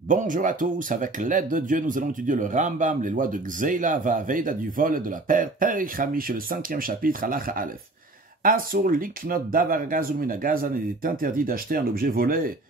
Bonjour à tous, avec l'aide de Dieu, nous allons étudier le Rambam, les lois de Gzeila, Va'aveda, du vol et de la perte, Perich Hamish, le 5e chapitre, Halacha Aleph. Asur liknot davar gazul min hagazan, il est interdit d'acheter un objet volé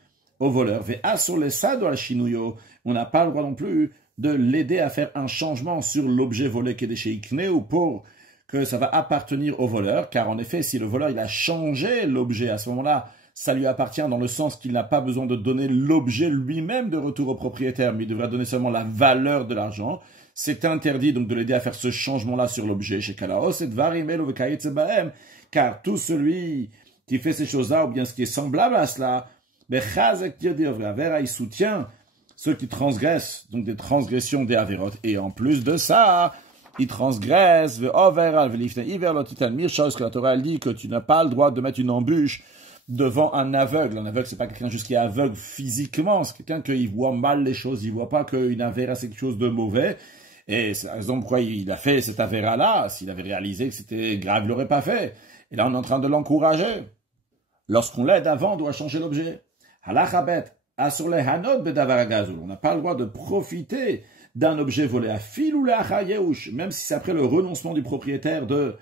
au voleur. Ve asur lesado al shinuyo, on n'a pas le droit non plus de l'aider à faire un changement sur l'objet volé qui est chez Ikne ou pour que ça va appartenir au voleur, car en effet, si le voleur il a changé l'objet à ce moment-là, ça lui appartient dans le sens qu'il n'a pas besoin de donner l'objet lui-même de retour au propriétaire, mais il devrait donner seulement la valeur de l'argent. C'est interdit donc de l'aider à faire ce changement-là sur l'objet chez Kalaos et Dvarim Baem, car tout celui qui fait ces choses-là, ou bien ce qui est semblable à cela, il soutient ceux qui transgressent, donc des transgressions des Averot. Et en plus de ça, il transgresse, chose que la Torah dit que tu n'as pas le droit de mettre une embûche devant un aveugle. Un aveugle, c'est pas quelqu'un juste qui est aveugle physiquement, c'est quelqu'un qui voit mal les choses, il voit pas qu'une avéra c'est quelque chose de mauvais. Et c'est la raison pourquoi il a fait cette avéra-là. S'il avait réalisé que c'était grave, il l'aurait pas fait. Et là, on est en train de l'encourager. Lorsqu'on l'aide avant, on doit changer l'objet. Halachabet, asur lehanot bedavar gazul. On n'a pas le droit de profiter d'un objet volé à fil ou leachayeush, même si c'est après le renoncement du propriétaire de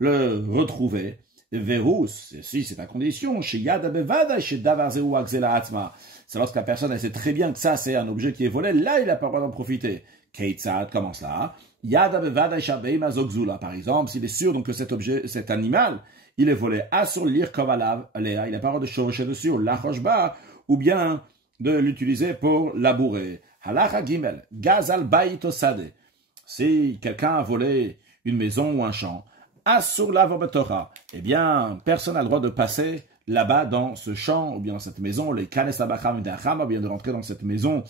le retrouver. Verus, si c'est la condition, chez Yad Abevada, chez Davarzeu Axela Atma. C'est lorsque la personne elle sait très bien que ça c'est un objet qui est volé, là il n'a pas le droit d'en profiter. Keitzad, comment cela? Yad Abevada Shabeim Azogzula, par exemple, s'il est sûr donc que cet objet, cet animal, il est volé, Asur Lir Kovalav, il n'a pas le droit de chevaucher dessus, ou Lachoshba, ou bien de l'utiliser pour labourer. Halacha Gimel, Gazal Baito Sade. Si quelqu'un a volé une maison ou un champ, Asur Lavobetora, eh bien, personne n'a le droit de passer là-bas dans ce champ, ou bien dans cette maison, les Kanes Abacham Dacham, ou bien de rentrer dans cette maison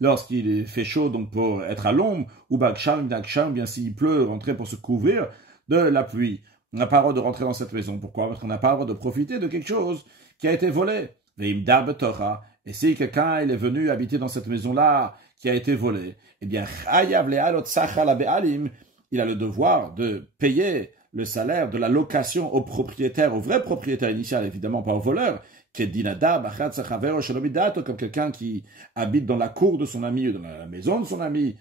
lorsqu'il fait chaud, donc pour être à l'ombre, ou Bagsham Dacham, bien s'il pleut, rentrer pour se couvrir de la pluie. On n'a pas le droit de rentrer dans cette maison. Pourquoi? Parce qu'on n'a pas le droit de profiter de quelque chose qui a été volé. Et si quelqu'un il est venu habiter dans cette maison-là, qui a été volée, eh bien, il a le devoir de payer le salaire de la location au propriétaire, au vrai propriétaire initial, évidemment pas au voleur, comme quelqu'un qui habite dans la cour de son ami ou dans la maison de son ami,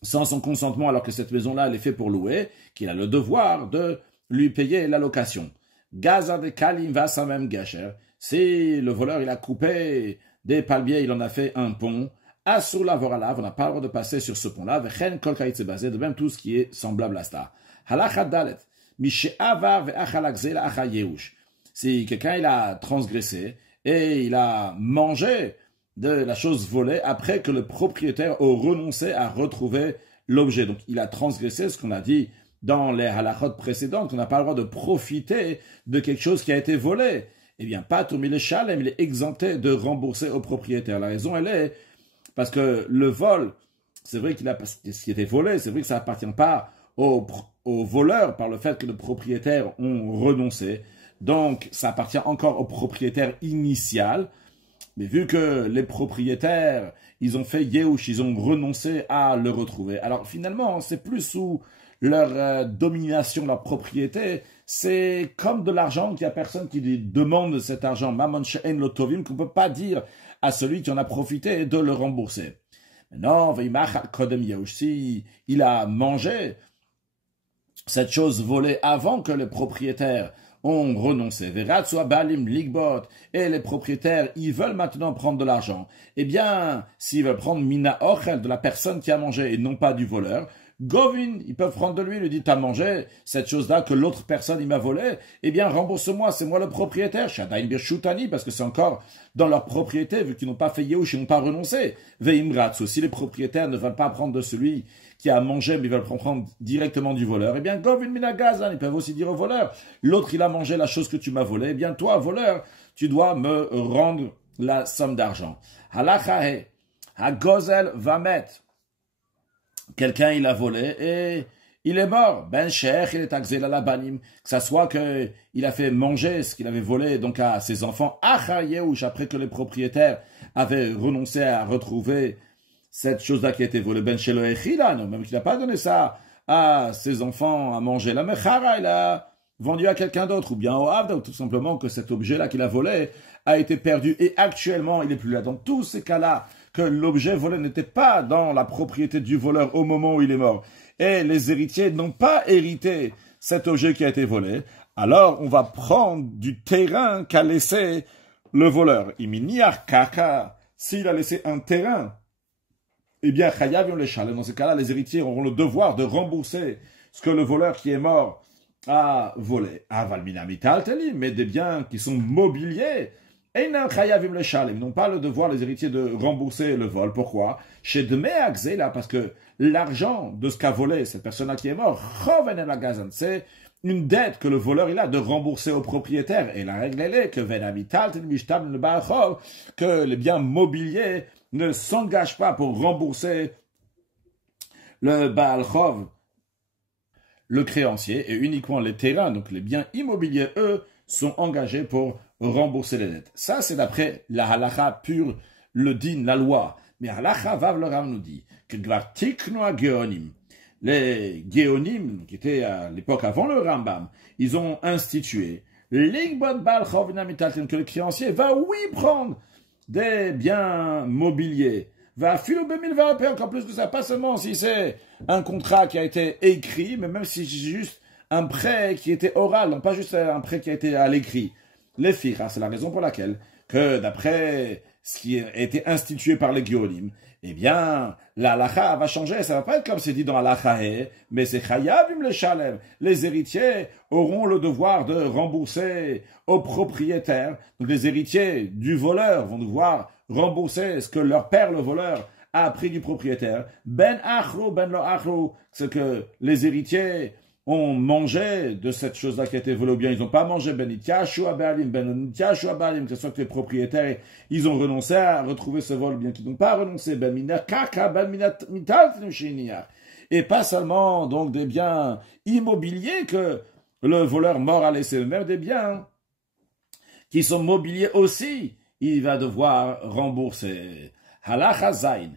sans son consentement, alors que cette maison-là, elle est faite pour louer, qu'il a le devoir de lui payer la location. Gaza de Kalim va sa même gâcher. Si le voleur, il a coupé des palmiers, il en a fait un pont, Asur la voralav, on n'a pas le droit de passer sur ce pont-là, de même tout ce qui est semblable à cela. Halakha dalet, mishe'avar ve'achalakze la'achayeush. Si quelqu'un il a transgressé et il a mangé de la chose volée après que le propriétaire a renoncé à retrouver l'objet. Donc il a transgressé ce qu'on a dit dans les halachot précédentes, qu'on n'a pas le droit de profiter de quelque chose qui a été volé. Eh bien, pas tout le shalem, il est exempté de rembourser au propriétaire. La raison, elle est parce que le vol, c'est vrai qu'il a ce qui était volé, c'est vrai que ça appartient pas au voleur par le fait que les propriétaires ont renoncé. Donc, ça appartient encore au propriétaire initial. Mais vu que les propriétaires, ils ont fait Yehush, ils ont renoncé à le retrouver. Alors, finalement, c'est plus sous leur domination, leur propriété. C'est comme de l'argent qu'il n'y a personne qui demande cet argent. Mamon she'en lotovim, qu'on ne peut pas dire à celui qui en a profité de le rembourser. Non, si il a mangé cette chose volée avant que les propriétaires ont renoncé. Et les propriétaires, ils veulent maintenant prendre de l'argent. Eh bien, s'ils veulent prendre mina ochel de la personne qui a mangé et non pas du voleur, Govin, ils peuvent prendre de lui, lui dit, t'as mangé cette chose-là que l'autre personne, il m'a volé, eh bien, rembourse-moi, c'est moi le propriétaire, Shadain Birshutani, parce que c'est encore dans leur propriété, vu qu'ils n'ont pas fait Yehush, ils n'ont pas renoncé. Veimratsu, si les propriétaires ne veulent pas prendre de celui qui a mangé, mais ils veulent prendre directement du voleur, eh bien, Govin Minagazan, ils peuvent aussi dire au voleur, l'autre, il a mangé la chose que tu m'as volée, eh bien, toi, voleur, tu dois me rendre la somme d'argent. Halachahe, Hagozel va mettre. Quelqu'un, il a volé et il est mort. Ben Sheikh, il est taxé la banim. Que ça soit qu'il a fait manger ce qu'il avait volé donc à ses enfants. Après que les propriétaires avaient renoncé à retrouver cette chose-là qui a été volée. Ben Sheikh, même qu'il n'a pas donné ça à ses enfants à manger. La mechara, il a vendu à quelqu'un d'autre, ou bien au Havda, ou tout simplement que cet objet-là qu'il a volé a été perdu et actuellement il n'est plus là. Dans tous ces cas-là, que l'objet volé n'était pas dans la propriété du voleur au moment où il est mort, et les héritiers n'ont pas hérité cet objet qui a été volé, alors on va prendre du terrain qu'a laissé le voleur. Iminiar kaka, s'il a laissé un terrain, eh bien, chayav yom leshalem. Dans ce cas-là, les héritiers auront le devoir de rembourser ce que le voleur qui est mort a volé. Aval minamital telim, mais des biens qui sont mobiliers. Einan chayav yom leshalem. Ils n'ont pas le devoir, les héritiers, de rembourser le vol. Pourquoi? Chez Dmei Agzela, parce que l'argent de ce qu'a volé cette personne-là qui est mort, choven el agazan, c'est une dette que le voleur il a de rembourser au propriétaire. Et la règle elle est que venamital telim mishtab le ba'achov, que les biens mobiliers ne s'engage pas pour rembourser le Baal Chov, le créancier, et uniquement les terrains, donc les biens immobiliers, eux, sont engagés pour rembourser les dettes. Ça, c'est d'après la halacha pure, le din, la loi. Mais halacha vav le Ram nous dit que gvar tiknoa geonim, les geonim, qui étaient à l'époque avant le Rambam, ils ont institué l'ingbot Baal Chov que le créancier va, oui, prendre des biens mobiliers, va filer 2020, encore plus que ça, pas seulement si c'est un contrat qui a été écrit, mais même si c'est juste un prêt qui était oral, non pas juste un prêt qui a été à l'écrit. Les filles, c'est la raison pour laquelle, que d'après ce qui a été institué par les Géonim, eh bien, la halacha va changer, ça va pas être comme c'est dit dans la halacha, mais c'est chayavim le shalem. Les héritiers auront le devoir de rembourser au propriétaire. Donc les héritiers du voleur vont devoir rembourser ce que leur père, le voleur, a pris du propriétaire. Ben achro, ben lo achro, ce que les héritiers ont mangé de cette chose-là qui a été volée ou bien ils n'ont pas mangé, ben itiashu abalim, ben itiashu abalim, que ce soit que les propriétaires, ils ont renoncé à retrouver ce vol, ou bien qu'ils n'ont pas renoncé, ben minar kaka, ben mital tnushiniya. Et pas seulement, donc, des biens immobiliers que le voleur mort a laissé, mais même des biens qui sont mobiliers aussi, il va devoir rembourser. Halacha zayin.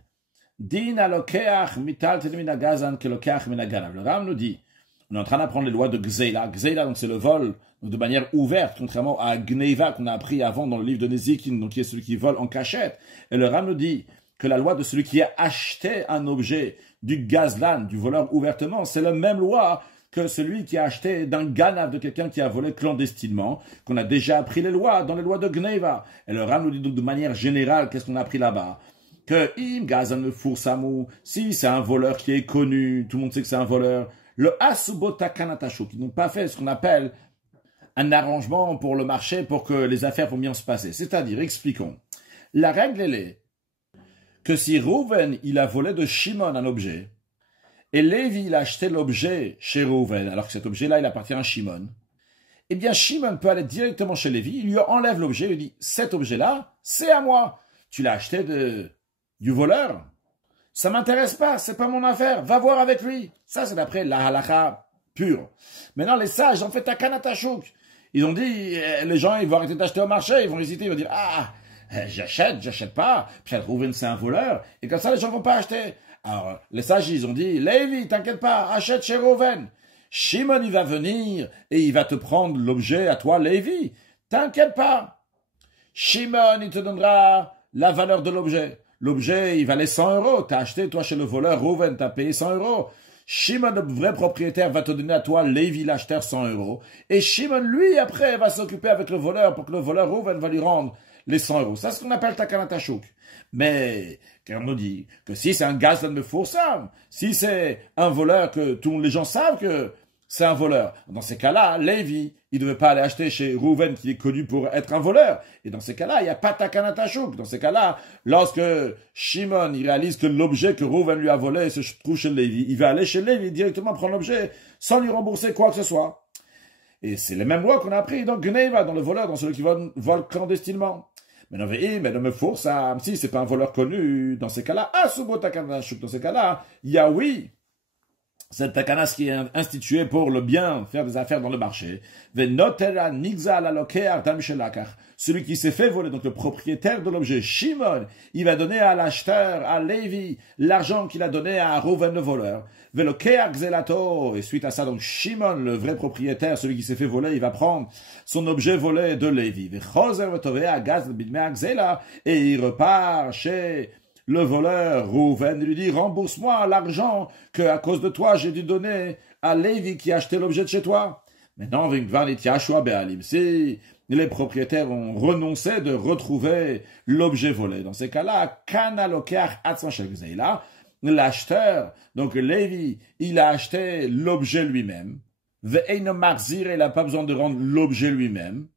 Din alokeach mital tnuminagazan kelokeach minaganav. Le Ram nous dit, on est en train d'apprendre les lois de Gzeila. Gzeila, donc c'est le vol donc de manière ouverte, contrairement à Gneiva qu'on a appris avant dans le livre de Nezikin, donc qui est celui qui vole en cachette. Et le Ram nous dit que la loi de celui qui a acheté un objet du gazlan, du voleur ouvertement, c'est la même loi que celui qui a acheté d'un ganav de quelqu'un qui a volé clandestinement, qu'on a déjà appris les lois dans les lois de Gneiva. Et le Ram nous dit donc de manière générale, qu'est-ce qu'on a appris là-bas? Que im gazan fursamu, si c'est un voleur qui est connu, tout le monde sait que c'est un voleur, le asubota kanatacho, qui n'ont pas fait ce qu'on appelle un arrangement pour le marché pour que les affaires vont bien se passer. C'est-à-dire, expliquons. La règle, elle est que si Reuven, il a volé de Shimon un objet, et Lévi, il a acheté l'objet chez Reuven, alors que cet objet-là, il appartient à Shimon, eh bien, Shimon peut aller directement chez Lévi, il lui enlève l'objet, il lui dit, cet objet-là, c'est à moi. Tu l'as acheté du voleur. Ça m'intéresse pas, c'est pas mon affaire, va voir avec lui. Ça, c'est d'après la halakha pure. Maintenant, les sages ont fait takanatachouk. Ils ont dit, les gens, ils vont arrêter d'acheter au marché, ils vont hésiter, ils vont dire, ah, j'achète pas, peut-être Reuven c'est un voleur, et comme ça, les gens vont pas acheter. Alors, les sages, ils ont dit, Lévi, t'inquiète pas, achète chez Reuven. Shimon, il va venir, et il va te prendre l'objet à toi, Lévi. T'inquiète pas. Shimon, il te donnera la valeur de l'objet. L'objet, il valait 100 €. T'as acheté, toi, chez le voleur, Reuven, t'as payé 100 €. Shimon, le vrai propriétaire, va te donner à toi, Lévi, l'acheteur, 100 €. Et Shimon, lui, après, va s'occuper avec le voleur pour que le voleur, Reuven, va lui rendre les 100 €. Ça, c'est ce qu'on appelle takanatachouk. Mais, on nous dit que si c'est un gazlan de Foursam, si c'est un voleur que tous les gens savent que c'est un voleur, dans ces cas-là, Lévi, il ne devait pas aller acheter chez Reuven qui est connu pour être un voleur. Et dans ces cas-là, il n'y a pas takanatachouk. Dans ces cas-là, lorsque Shimon, il réalise que l'objet que Reuven lui a volé se trouve chez Lévi, il va aller chez Lévi directement prendre l'objet sans lui rembourser quoi que ce soit. Et c'est les mêmes lois qu'on a appris dans Gneiva, dans le voleur, dans celui qui vole clandestinement. Mais non, mais ne me force à, si c'est pas un voleur connu, dans ces cas-là, asubo takanatachouk. Dans ces cas-là, il y a oui, cette takanas qui est instituée pour le bien, faire des affaires dans le marché. celui qui s'est fait voler, donc le propriétaire de l'objet, Shimon, il va donner à l'acheteur, à Lévi, l'argent qu'il a donné à Reuven le voleur. Velokeach zelato, et suite à ça, donc Shimon, le vrai propriétaire, celui qui s'est fait voler, il va prendre son objet volé de Lévi. Et il repart chez le voleur, Reuven, lui dit, rembourse-moi l'argent que, à cause de toi, j'ai dû donner à Lévi qui a acheté l'objet de chez toi. Maintenant, si les propriétaires ont renoncé de retrouver l'objet volé. Dans ces cas-là, l'acheteur, donc Lévi, il a acheté l'objet lui-même. Il n'a pas besoin de rendre l'objet lui-même.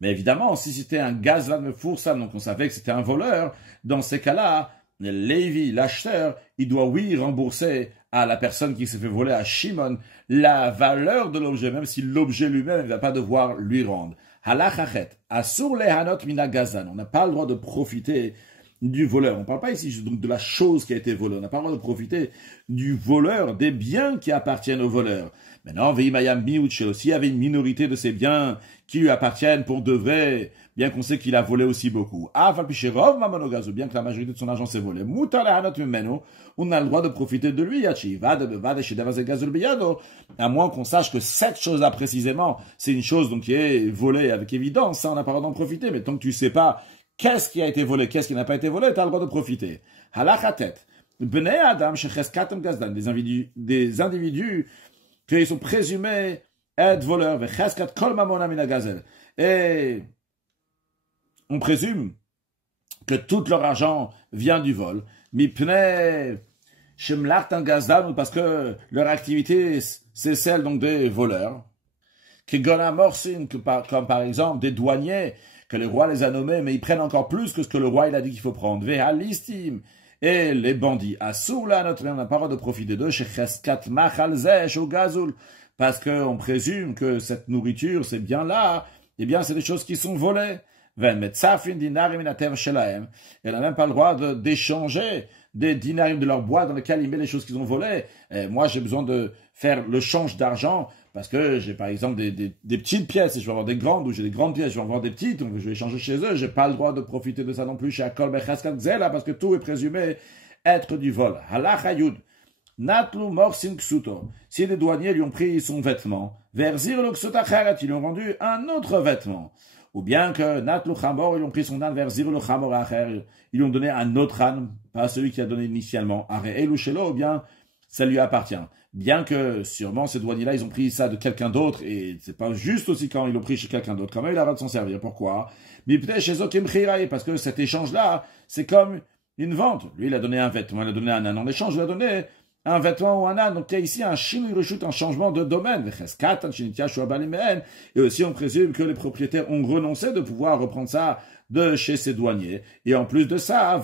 Mais évidemment, si c'était un gazlan mefoursan, donc on savait que c'était un voleur, dans ces cas-là, Lévi, l'acheteur, il doit, oui, rembourser à la personne qui s'est fait voler, à Shimon, la valeur de l'objet, même si l'objet lui-même ne va pas devoir lui rendre. Halachachet, asur lehanot mina gazlan. On n'a pas le droit de profiter du voleur. On ne parle pas ici donc de la chose qui a été volée. On n'a pas le droit de profiter du voleur, des biens qui appartiennent au voleur. Maintenant, s'il y avait une minorité de ces biens qui lui appartiennent pour de vrai, bien qu'on sait qu'il a volé aussi beaucoup. Bien que la majorité de son argent s'est volé. On a le droit de profiter de lui. À moins qu'on sache que cette chose-là précisément, c'est une chose donc qui est volée avec évidence. Ça, on n'a pas le droit d'en profiter. Mais tant que tu sais pas qu'est-ce qui a été volé, qu'est-ce qui n'a pas été volé, tu as le droit de profiter. Halachatet. Bnei Adam shecheskatem gazdan. Des individus qui sont présumés être voleurs. Vecheskat kol mamona mina gazel. Et on présume que tout leur argent vient du vol. Mipnei shemlartan gazdan, parce que leur activité, c'est celle donc des voleurs. Kegona morsin, comme par exemple des douaniers, que le roi les a nommés, mais ils prennent encore plus que ce que le roi il a dit qu'il faut prendre. Vehalistim. Et les bandits, Assoula, notre on n'a pas le droit de profiter d'eux, chez Cheskat Machalzesh au Gazoul, parce qu'on présume que cette nourriture, ces biens-là, eh bien, c'est des choses qui sont volées. Et on n'a même pas le droit d'échanger des dinarim de leur bois dans lesquels ils mettent les choses qu'ils ont volées. Et moi, j'ai besoin de faire le change d'argent, parce que j'ai par exemple des petites pièces, et je vais avoir des grandes, ou j'ai des grandes pièces, je vais avoir des petites, donc je vais échanger chez eux, j'ai pas le droit de profiter de ça non plus chez Akol Bechaskat Zela, parce que tout est présumé être du vol. Halachayud. Natlu morsin ksuto. Si les douaniers lui ont pris son vêtement, verzir l'oxotacharet, ils lui ont rendu un autre vêtement. Ou bien que Natlu chamor, ils lui ont pris son âne, verzir le chamor acher, ils lui ont donné un autre âne, pas celui qui a donné initialement. Are elushelo, ou bien ça lui appartient. Bien que, sûrement, ces douaniers-là, ils ont pris ça de quelqu'un d'autre, et c'est pas juste aussi quand ils l'ont pris chez quelqu'un d'autre. Quand même, il a le droit de s'en servir. Pourquoi? Mais peut-être chez Zokim Khiraï, parce que cet échange-là, c'est comme une vente. Lui, il a donné un vêtement, il a donné un âne. En échange, il a donné un vêtement ou un âne. Donc, il y a ici un chimie rechute, un changement de domaine. Et aussi, on présume que les propriétaires ont renoncé de pouvoir reprendre ça de chez ces douaniers. Et en plus de ça,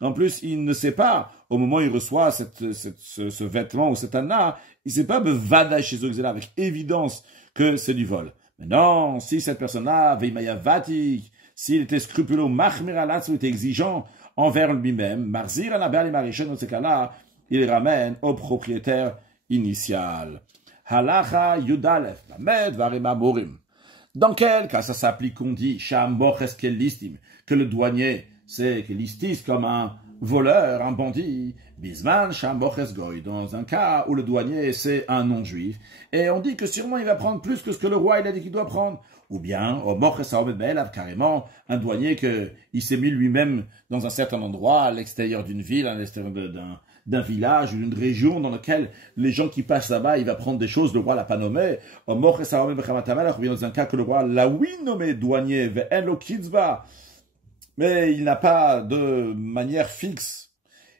en plus, il ne sait pas, au moment où il reçoit ce vêtement ou cet âne-là, il ne sait pas bevada chez eux avec évidence que c'est du vol. Mais non, si cette personne-là, veimaya vatik, s'il était scrupuleux, machmiralatz, il était exigeant envers lui-même, marzir anabel et marichon, dans ces cas-là, il ramène au propriétaire initial. Halacha yudalef, lamed varima morim. Dans quel cas ça s'applique qu'on dit, que le douanier, c'est que listis comme un voleur, un bandit, bisman shamboches goy, dans un cas où le douanier c'est un non-juif, et on dit que sûrement il va prendre plus que ce que le roi il a dit qu'il doit prendre, ou bien, au moches carrément, un douanier que il s'est mis lui-même dans un certain endroit, à l'extérieur d'une ville, à l'extérieur d'un village ou d'une région dans laquelle les gens qui passent là-bas, il va prendre des choses, le roi l'a pas nommé, au moches ou bien dans un cas que le roi l'a oui nommé douanier, ve'en lo kitzba, mais il n'a pas de manière fixe,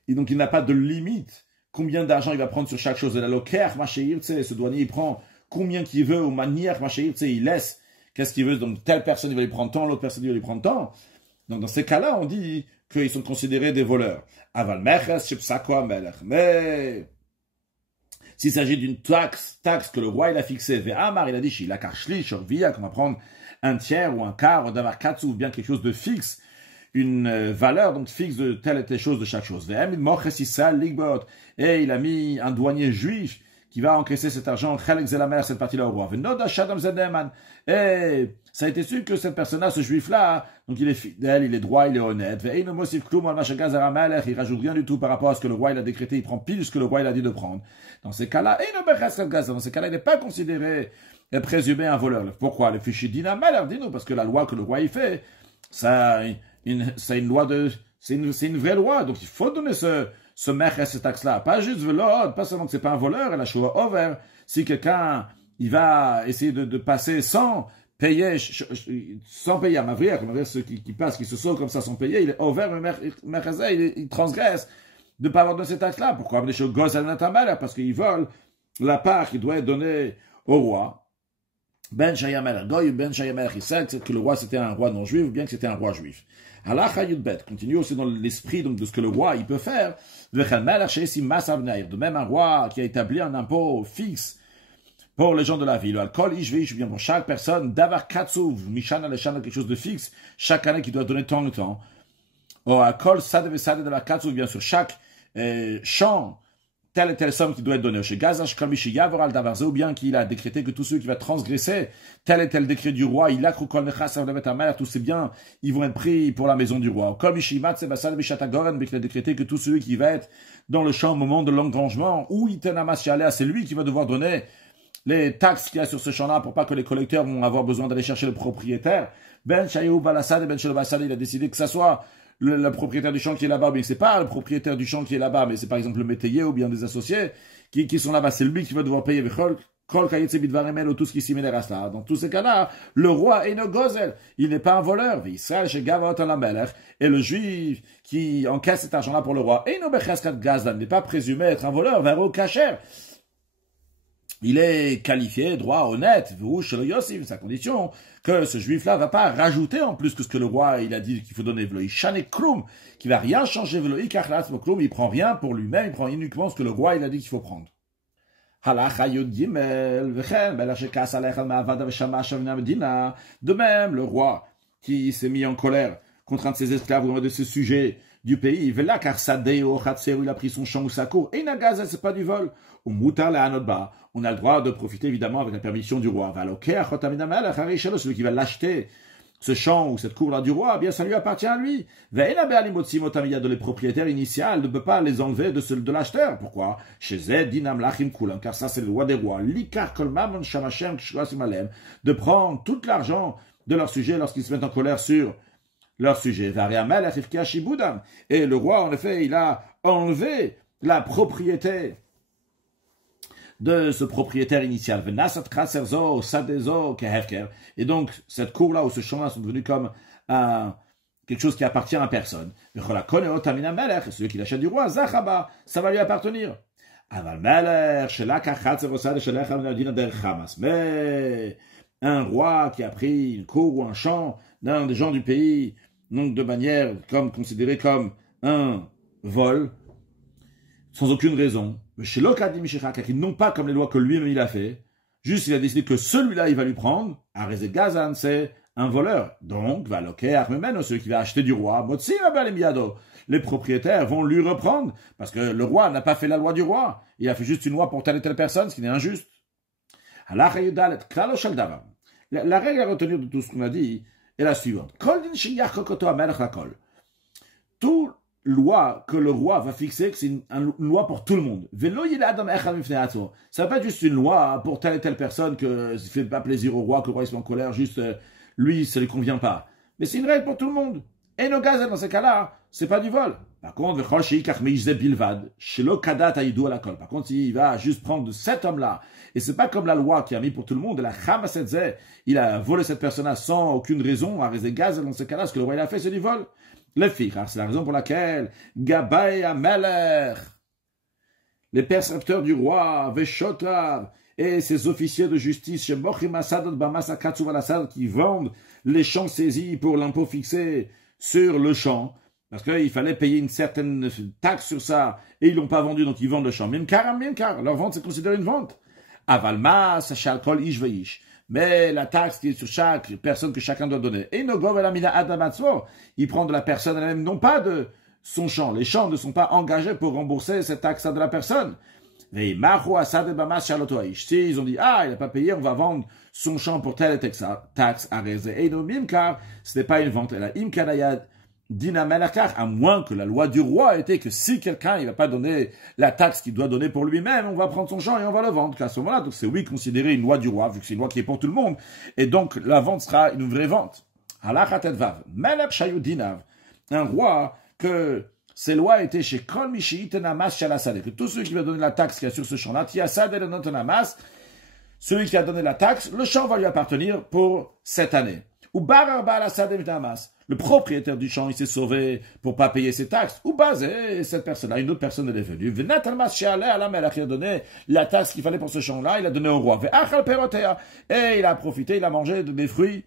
et donc il n'a pas de limite. Combien d'argent il va prendre sur chaque chose? Et la loker, ce douanier, il prend combien qu'il veut, ou manière, il laisse. Qu'est-ce qu'il veut? Donc telle personne, il va lui prendre tant, l'autre personne, il va lui prendre tant. Donc dans ces cas-là, on dit qu'ils sont considérés des voleurs. Aval meches, shipsakwa melech. Mais s'il s'agit d'une taxe que le roi il a fixée, ve'amar, il a dit, shila karshli, shorvia, qu'on va prendre un tiers ou un quart, d'avoir katsu, ou bien quelque chose de fixe, une valeur donc fixe de telle et telle chose de chaque chose. Et il a mis un douanier juif qui va encaisser cet argent, cette partie-là au roi. Et ça a été su que cette personne-là, ce juif-là, donc il est fidèle, il est droit, il est honnête. Il rajoute rien du tout par rapport à ce que le roi il a décrété, il prend pile ce que le roi il a dit de prendre. Dans ces cas-là, il n'est pas considéré et présumé un voleur. Pourquoi? Le fichier dina malheur, dis-nous, parce que la loi que le roi il fait, c'est une loi c'est une vraie loi, donc il faut donner ce mech à ce taxe-là. Pas juste velod, pas seulement que c'est pas un voleur, elle a choix over. Si quelqu'un, il va essayer de passer sans payer à Mavrière, ceux qui passent, qui se sauvent comme ça sans payer, il est over, il transgresse de ne pas avoir donné ces taxes-là. Pourquoi? Parce qu'ils volent la part qui doit être donnée au roi. Ben Shayamer Goy, Ben Shayamer Israël, c'est que le roi c'était un roi non juif ou bien que c'était un roi juif. Halacha Yudbet continue aussi dans l'esprit donc de ce que le roi il peut faire. De même un roi qui a établi un impôt fixe pour les gens de la ville. Alcool ishveish, bien pour chaque personne, d'avoir katsuv, mishana leshana, quelque chose de fixe, chaque année qui doit donner tant de temps. Ou alcool sadeve sadeve de la katsuv, bien sur chaque champ, telle et telle somme qui doit être donnée. Chez Gazash Kamishi Yavoral Davarze, ou bien qu'il a décrété que tous ceux qui vont transgresser tel et tel décret du roi, il a krukol nechas avlevet tous ces biens, ils vont être pris pour la maison du roi. Kamishi Matse Basal Bishatagoran, mais qu'il a décrété que tous ceux qui vont être dans le champ au moment de l'engrangement, ou Itenamas Yalea, c'est lui qui va devoir donner les taxes qu'il y a sur ce champ-là pour pas que les collecteurs vont avoir besoin d'aller chercher le propriétaire. Ben Shayou Balasad et Ben Shelobasad, il a décidé que ça soit le propriétaire du champ qui est là-bas, mais c'est pas le propriétaire du champ qui est là-bas, mais c'est par exemple le métayer ou bien des associés qui sont là-bas. C'est lui qui va devoir payer tout ce qui est similaire à cela. Dans tous ces cas-là, le roi est no gozel. Il n'est pas un voleur. Et le juif qui encaisse cet argent-là pour le roi, n'est pas présumé être un voleur, vers au kacher. Il est qualifié, droit, honnête, c'est sa condition, que ce juif-là va pas rajouter en plus que ce que le roi il a dit qu'il faut donner, qui va rien changer, il prend rien pour lui-même, il prend uniquement ce que le roi il a dit qu'il faut prendre. De même, le roi qui s'est mis en colère contre un de ses esclaves ou un de ses sujets du pays, il a pris son champ ou sa cour, et c'est pas du vol. On a le droit de profiter évidemment avec la permission du roi. Celui qui va l'acheter, ce champ ou cette cour-là du roi, bien ça lui appartient à lui. Les propriétaires initiaux ne peut pas les enlever de l'acheteur. Pourquoi? Car ça c'est le roi des rois. De prendre tout l'argent de leur sujet lorsqu'ils se mettent en colère sur leur sujet. Et le roi, en effet, il a enlevé la propriété de ce propriétaire initial. Et donc, cette cour-là ou ce champ-là sont devenus comme quelque chose qui appartient à personne. Celui qui l'achète du roi, ça va lui appartenir. Mais un roi qui a pris une cour ou un champ d'un des gens du pays, donc de manière considéré comme un vol, sans aucune raison, non pas comme les lois que lui-même il a fait, juste il a décidé que celui-là il va lui prendre, Arezé Gazan c'est un voleur, donc va celui qui va acheter du roi, les propriétaires vont lui reprendre, parce que le roi n'a pas fait la loi du roi, il a fait juste une loi pour telle et telle personne, ce qui est injuste. La règle à retenir de tout ce qu'on a dit est la suivante. Toute loi que le roi va fixer, c'est une loi pour tout le monde. Ça va pas être juste une loi pour telle et telle personne que ça fait pas plaisir au roi, que le roi soit en colère, juste lui, ça lui convient pas. Mais c'est une règle pour tout le monde. Et nos gaz, dans ces cas-là, c'est pas du vol. Par contre, par contre, s'il va juste prendre de cet homme-là, et c'est pas comme la loi qui a mis pour tout le monde, la Chamasetze, il a volé cette personne-là sans aucune raison, à raison gaz, dans ce cas-là, ce que le roi il a fait, c'est du vol. Le fichar, c'est la raison pour laquelle Gabay Ameler, les percepteurs du roi, Veshotav, et ses officiers de justice, chez Bochim Asadot Bamas Akatsuv al-Assad, qui vendent les champs saisis pour l'impôt fixé sur le champ, parce qu'il fallait payer une certaine taxe sur ça, et ils l'ont pas vendu, donc ils vendent le champ. Minkar, leur vente, c'est considéré une vente. Avalma, Sachalkol Ishveish. Mais la taxe qui est sur chaque personne que chacun doit donner. Et il prend de la personne elle-même, non pas de son champ. Les champs ne sont pas engagés pour rembourser cette taxe de la personne. S'ils ont dit, ah, il n'a pas payé, on va vendre son champ pour telle taxe, car ce n'est pas une vente. À moins que la loi du roi était que si quelqu'un, il va pas donner la taxe qu'il doit donner pour lui-même, on va prendre son champ et on va le vendre. À ce moment-là, donc c'est oui considéré une loi du roi, vu que c'est une loi qui est pour tout le monde. Et donc, la vente sera une vraie vente. Un roi que ces lois étaient chez Kol Mishi Tenamas Shalasade, que tous ceux qui va donner la taxe qu'il y a sur ce champ-là, Tiasade le Notenamas, celui qui a donné la taxe, le champ va lui appartenir pour cette année. Ou Barar Balasade Vitamas, le propriétaire du champ, il s'est sauvé pour pas payer ses taxes. Ou basé, cette personne-là, une autre personne, elle est venue. Venatalmas Shaleh Alamela, qui a donné la taxe qu'il fallait pour ce champ-là, il a donné au roi. Ve'achal Perotea, et il a profité, il a mangé des fruits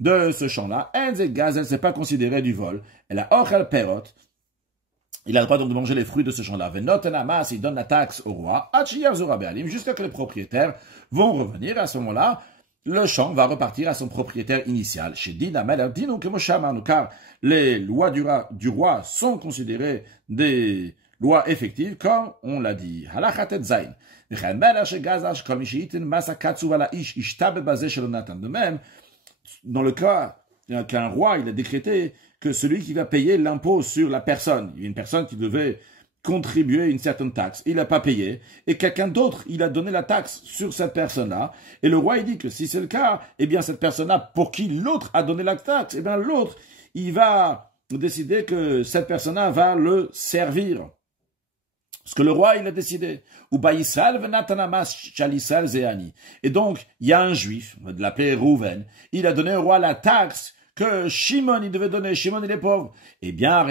de ce champ-là. Enze Gazel, c'est pas considéré du vol. Elle a Ochal Perot. Il a le droit donc de manger les fruits de ce champ-là. Venotenamas, il donne la taxe au roi. Jusqu'à que les propriétaires vont revenir. À ce moment-là, le champ va repartir à son propriétaire initial. Chez Dina Melardino Kemoshamanu, car les lois du roi sont considérées des lois effectives, comme on l'a dit. Halachatet Zain. De même, dans le cas qu'un roi, il a décrété que celui qui va payer l'impôt sur la personne, il y a une personne qui devait contribuer une certaine taxe, il n'a pas payé, et quelqu'un d'autre, il a donné la taxe sur cette personne-là, et le roi, il dit que si c'est le cas, eh bien, cette personne-là, pour qui l'autre a donné la taxe, eh bien, l'autre, il va décider que cette personne-là va le servir. Ce que le roi, il a décidé. Et donc, il y a un juif, on va l'appeler Rouven, il a donné au roi la taxe que Shimon, il devait donner. Shimon, il est pauvre. Eh bien,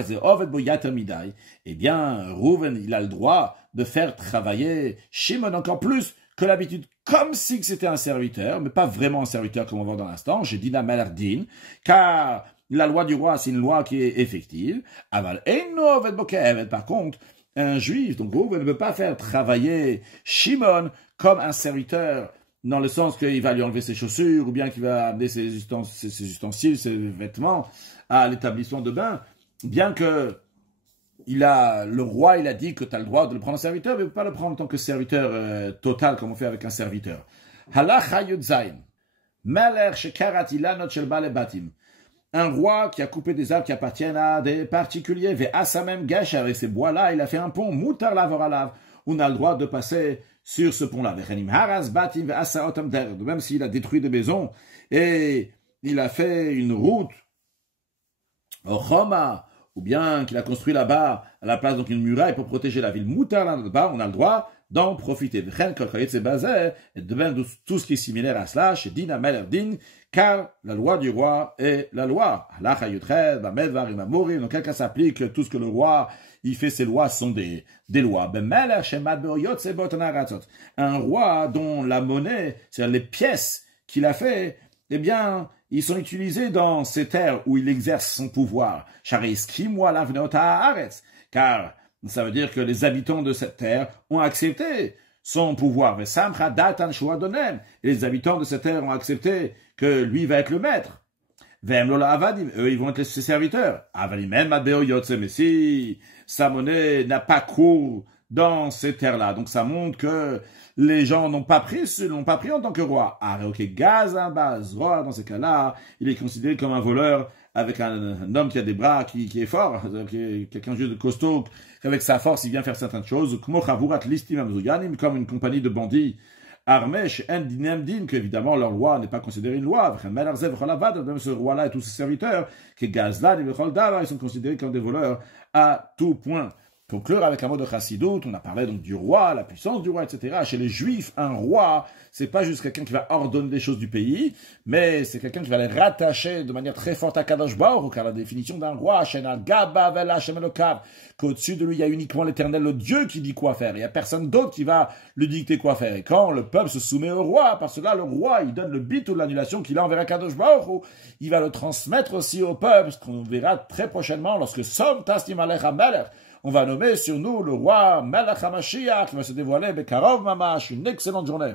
Rouven, il a le droit de faire travailler Shimon encore plus que l'habitude, comme si c'était un serviteur, mais pas vraiment un serviteur comme on va voir dans l'instant. J'ai dit la Melardin, car la loi du roi, c'est une loi qui est effective. Par contre, un juif, donc Rouven ne peut pas faire travailler Shimon comme un serviteur, dans le sens qu'il va lui enlever ses chaussures, ou bien qu'il va amener ses ustensiles, ses vêtements à l'établissement de bain, bien que le roi, il a dit que tu as le droit de le prendre en serviteur, mais il ne peut pas le prendre en tant que serviteur total, comme on fait avec un serviteur. Halacha Yudzain. Meler shekarat ilanot shel bale batim. Un roi qui a coupé des arbres qui appartiennent à des particuliers, ve'asamem gash, avec ces bois-là, il a fait un pont, mutar lavoralav. On a le droit de passer sur ce pont-là. Même s'il a détruit des maisons et il a fait une route au Choma, ou bien qu'il a construit là-bas, à la place donc une muraille pour protéger la ville Moutar là-bas, on a le droit d'en profiter. Et de même tout ce qui est similaire à cela, chez Dina Melardin, car la loi du roi est la loi. Donc quel cas s'applique tout ce que le roi il fait, ses lois sont des lois. Un roi dont la monnaie, c'est-à-dire les pièces qu'il a fait, eh bien, ils sont utilisés dans ces terres où il exerce son pouvoir. Car ça veut dire que les habitants de cette terre ont accepté son pouvoir. Et les habitants de cette terre ont accepté que lui va être le maître. Eux, ils vont être ses serviteurs. Mais si sa monnaie n'a pas cours dans ces terres-là, donc ça montre que les gens l'ont pas pris en tant que roi. Dans ces cas-là, il est considéré comme un voleur avec un homme qui a des bras, qui est fort, quelqu'un de costaud, qu'avec sa force, il vient faire certaines choses, comme une compagnie de bandits armés, qu'évidemment leur loi n'est pas considérée une loi. Même ce roi-là et tous ses serviteurs, ils sont considérés comme des voleurs à tout point. Pour conclure avec un mot de Chassidut, on a parlé donc du roi, la puissance du roi, etc. Chez les Juifs, un roi, c'est pas juste quelqu'un qui va ordonner des choses du pays, mais c'est quelqu'un qui va les rattacher de manière très forte à Kadosh Baruch Hu, car la définition d'un roi, qu'au-dessus de lui, il y a uniquement l'Éternel, le Dieu qui dit quoi faire. Il n'y a personne d'autre qui va lui dicter quoi faire. Et quand le peuple se soumet au roi, parce que là, le roi, il donne le bit ou l'annulation qu'il a envers Kadosh Baruch Hu, il va le transmettre aussi au peuple, ce qu'on verra très prochainement lorsque Som Tastim Alech HaMelech, on va nommer sur nous le roi Melech HaMashiach qui va se dévoiler Bekarov Mamash. Une excellente journée.